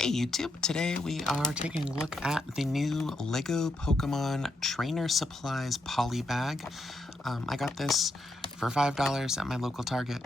Hey YouTube, today we are taking a look at the new LEGO Pokemon Trainer Supplies Poly Bag. I got this for $5 at my local Target.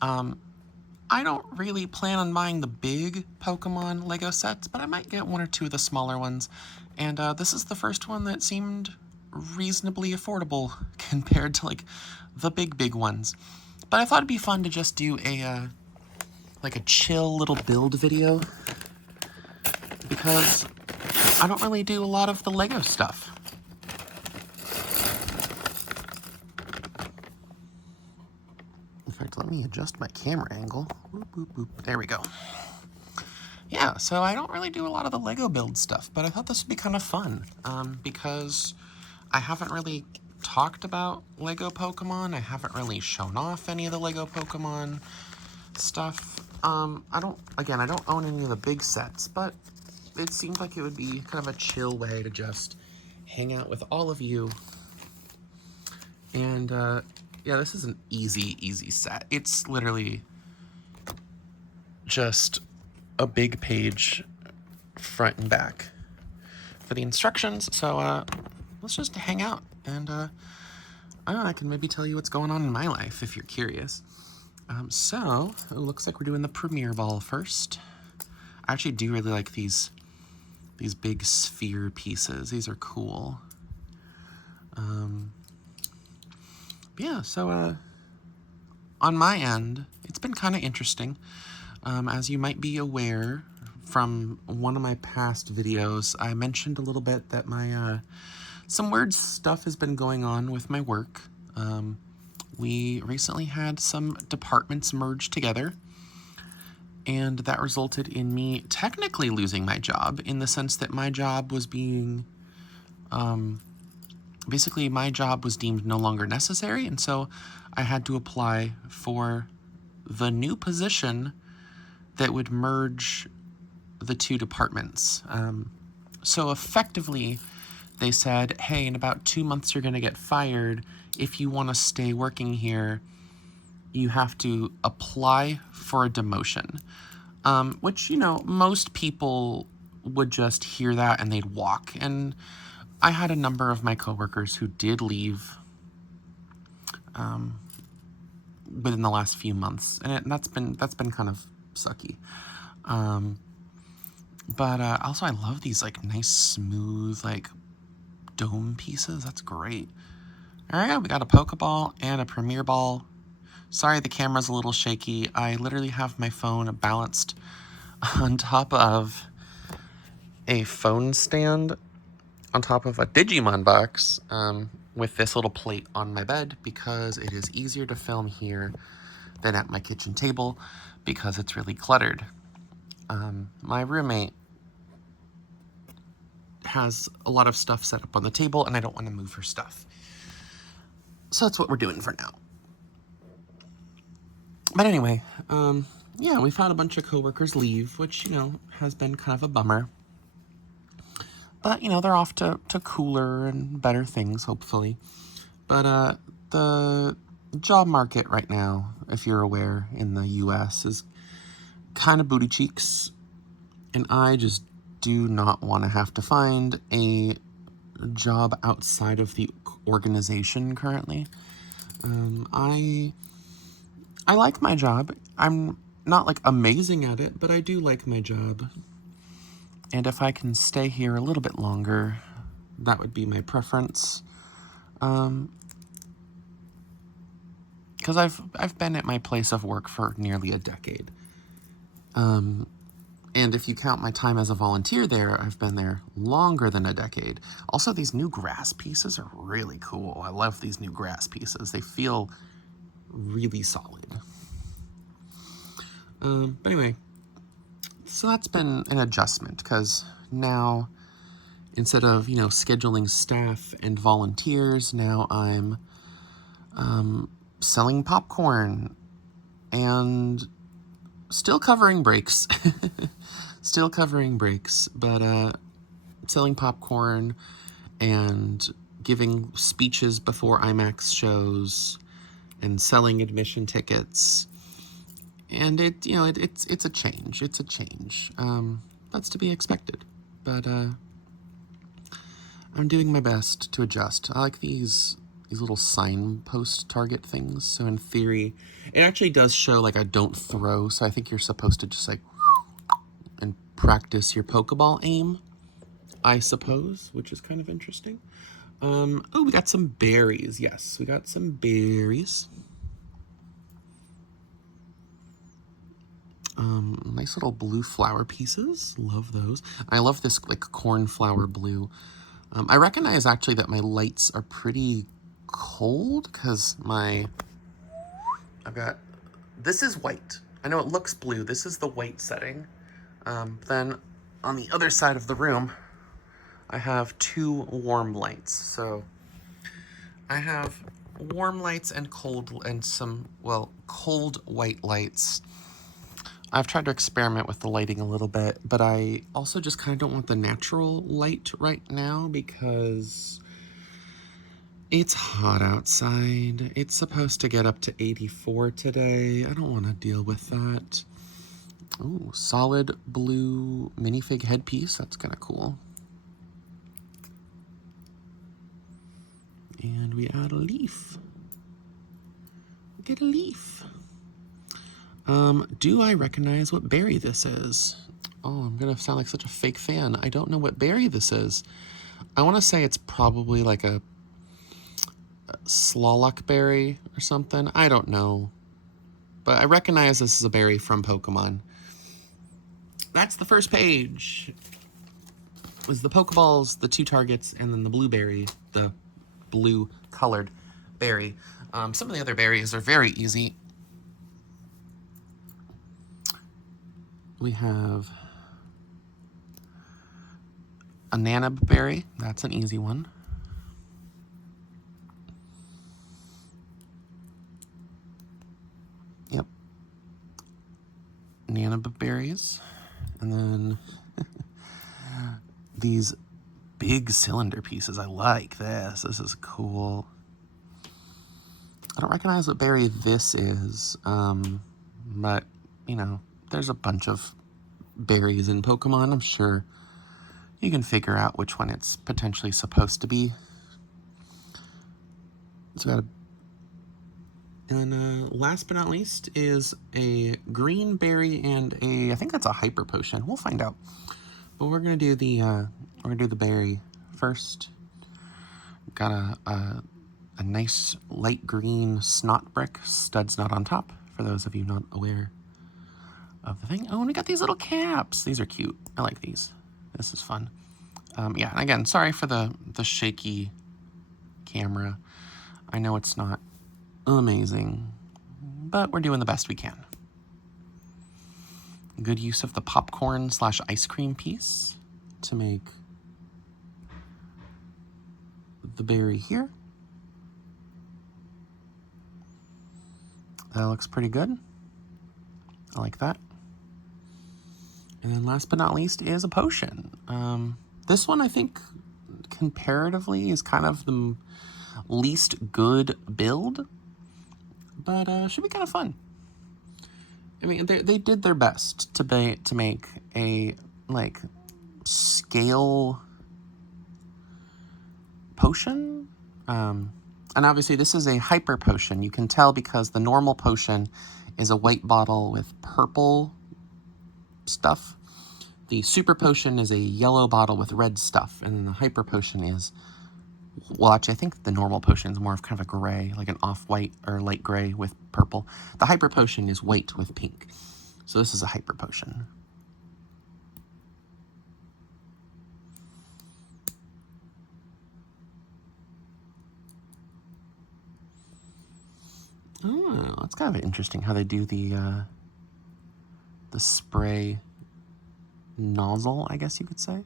I don't really plan on buying the big Pokemon LEGO sets, but I might get one or two of the smaller ones. And this is the first one that seemed reasonably affordable compared to like the big ones. But I thought it'd be fun to just do a like a chill little build video, because I don't really do a lot of the LEGO stuff. In fact, let me adjust my camera angle. Boop, boop, boop. There we go. Yeah, so I don't really do a lot of the LEGO build stuff, but I thought this would be kind of fun, because I haven't really talked about LEGO Pokemon. I haven't really shown off any of the LEGO Pokemon stuff. I don't own any of the big sets, but it seemed like it would be kind of a chill way to just hang out with all of you. And yeah, this is an easy set. It's literally just a big page front and back for the instructions. So let's just hang out, and I can maybe tell you what's going on in my life if you're curious. So it looks like we're doing the Premier Ball first. I actually do really like these big sphere pieces. These are cool. Yeah, so on my end, it's been kind of interesting. As you might be aware from one of my past videos, I mentioned a little bit that my some weird stuff has been going on with my work. We recently had some departments merge together, and that resulted in me technically losing my job, in the sense that my job was being, basically my job was deemed no longer necessary, and so I had to apply for the new position that would merge the two departments. So effectively, they said, hey, in about 2 months you're going to get fired. If you want to stay working here, you have to apply for a demotion. Which, you know, most people would just hear that and they'd walk. And I had a number of my coworkers who did leave within the last few months, and that's been kind of sucky. But also I love these like nice smooth like dome pieces. That's great. All right, we got a Pokeball and a Premier Ball. Sorry, the camera's a little shaky. I literally have my phone balanced on top of a phone stand on top of a Digimon box, with this little plate on my bed, because it is easier to film here than at my kitchen table, because it's really cluttered. My roommate has a lot of stuff set up on the table, and I don't want to move her stuff. So that's what we're doing for now. But anyway, yeah, we've had a bunch of coworkers leave, which, you know, has been kind of a bummer. But, you know, they're off to cooler and better things, hopefully. But the job market right now, if you're aware, in the US is kind of booty cheeks. And I just do not want to have to find a job outside of the organization currently. I like my job. I'm not like amazing at it, but I do like my job. And if I can stay here a little bit longer, that would be my preference. Because I've been at my place of work for nearly a decade. And if you count my time as a volunteer there, I've been there longer than a decade. Also, these new grass pieces are really cool. I love these new grass pieces. They feel really solid. But anyway, so that's been an adjustment, because now, instead of, you know, scheduling staff and volunteers, now I'm selling popcorn and still covering breaks. Still covering breaks, but selling popcorn and giving speeches before IMAX shows and selling admission tickets. And it's a change. It's a change. That's to be expected. But I'm doing my best to adjust. I like these little signpost target things. So in theory, it actually does show like a don't throw. So I think you're supposed to just like and practice your Pokeball aim, I suppose, which is kind of interesting. Oh, we got some berries. Yes, we got some berries. Nice little blue flower pieces. Love those. I love this like cornflower blue. I recognize actually that my lights are pretty cold because this is white. I know it looks blue. This is the white setting. Then on the other side of the room, I have two warm lights. So I have warm lights and cold white lights. I've tried to experiment with the lighting a little bit, but I also just kind of don't want the natural light right now because it's hot outside. It's supposed to get up to 84 today. I don't want to deal with that. Ooh, solid blue minifig headpiece. That's kind of cool. And we add a leaf. Get a leaf. Do I recognize what berry this is? Oh, I'm gonna sound like such a fake fan. I don't know what berry this is. I want to say it's probably like a Slowlock berry or something. I don't know. But I recognize this is a berry from Pokemon. That's the first page. It was the Pokeballs, the two targets, and then the blueberry, the blue colored berry. Some of the other berries are very easy. We have a Nanab berry. That's an easy one. Yep. Nanab berries. And then these big cylinder pieces. I like this. This is cool. I don't recognize what berry this is, but, you know, there's a bunch of berries in Pokemon. I'm sure you can figure out which one it's potentially supposed to be. And last but not least is a green berry and I think that's a hyper potion. We'll find out. But we're gonna do the berry first. Got a nice light green snot brick, studs not on top, for those of you not aware of the thing. Oh, and we got these little caps. These are cute. I like these. This is fun. Yeah, and again, sorry for the shaky camera. I know it's not amazing, but we're doing the best we can. Good use of the popcorn / ice cream piece to make the berry here. That looks pretty good. I like that. And then last but not least is a potion. This one I think comparatively is kind of the least good build, but should be kind of fun. I mean, they did their best to make a like scale potion, and obviously this is a hyper potion. You can tell because the normal potion is a white bottle with purple stuff. The super potion is a yellow bottle with red stuff, and then the hyper potion is, well, actually, I think the normal potion is more of kind of a gray, like an off-white or light gray with purple. The hyper potion is white with pink. So this is a hyper potion. Oh, it's kind of interesting how they do the spray nozzle, I guess you could say.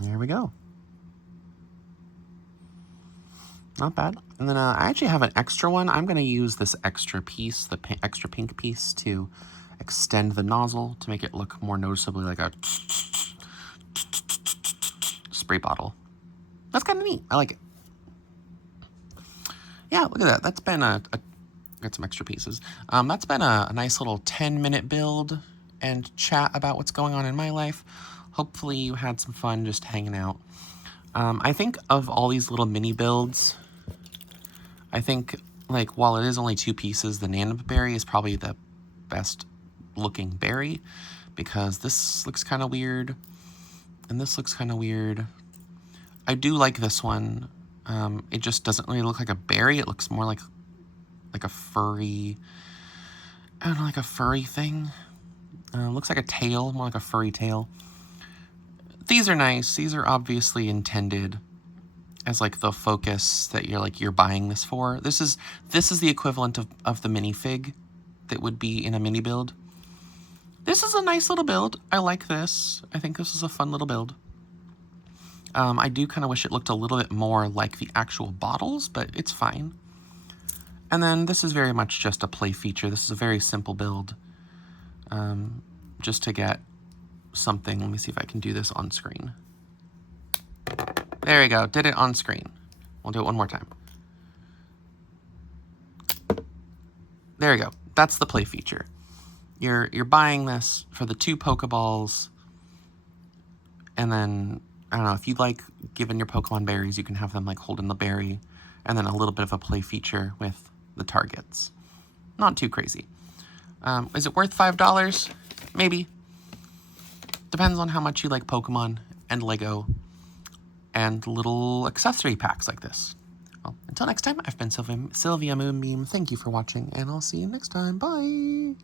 There we go. Not bad. And then I actually have an extra one. I'm going to use this extra piece, the extra pink piece, to extend the nozzle to make it look more noticeably like a spray bottle. That's kind of neat. I like it. Yeah, look at that. That's been got some extra pieces. That's been a nice little 10-minute build and chat about what's going on in my life. Hopefully you had some fun just hanging out. I think of all these little mini builds, I think, like, while it is only 2 pieces, the Nanab berry is probably the best looking berry, because this looks kind of weird, and this looks kind of weird. I do like this one. It just doesn't really look like a berry. It looks more like a furry, I don't know, like a furry thing. Looks like a tail, more like a furry tail. These are nice. These are obviously intended as like the focus that you're buying this for. This is the equivalent of the minifig that would be in a mini build. This is a nice little build. I like this. I think this is a fun little build. I do kind of wish it looked a little bit more like the actual bottles, but it's fine. And then this is very much just a play feature. This is a very simple build. Just to get something. Let me see if I can do this on screen. There we go. Did it on screen. We'll do it one more time. There we go. That's the play feature. You're buying this for the 2 Pokeballs, and then, I don't know, if you like giving your Pokemon berries, you can have them like holding the berry, and then a little bit of a play feature with the targets. Not too crazy. Is it worth $5? Maybe. Depends on how much you like Pokemon and Lego and little accessory packs like this. Well, until next time, I've been Sylvia Moonbeam. Thank you for watching, and I'll see you next time. Bye!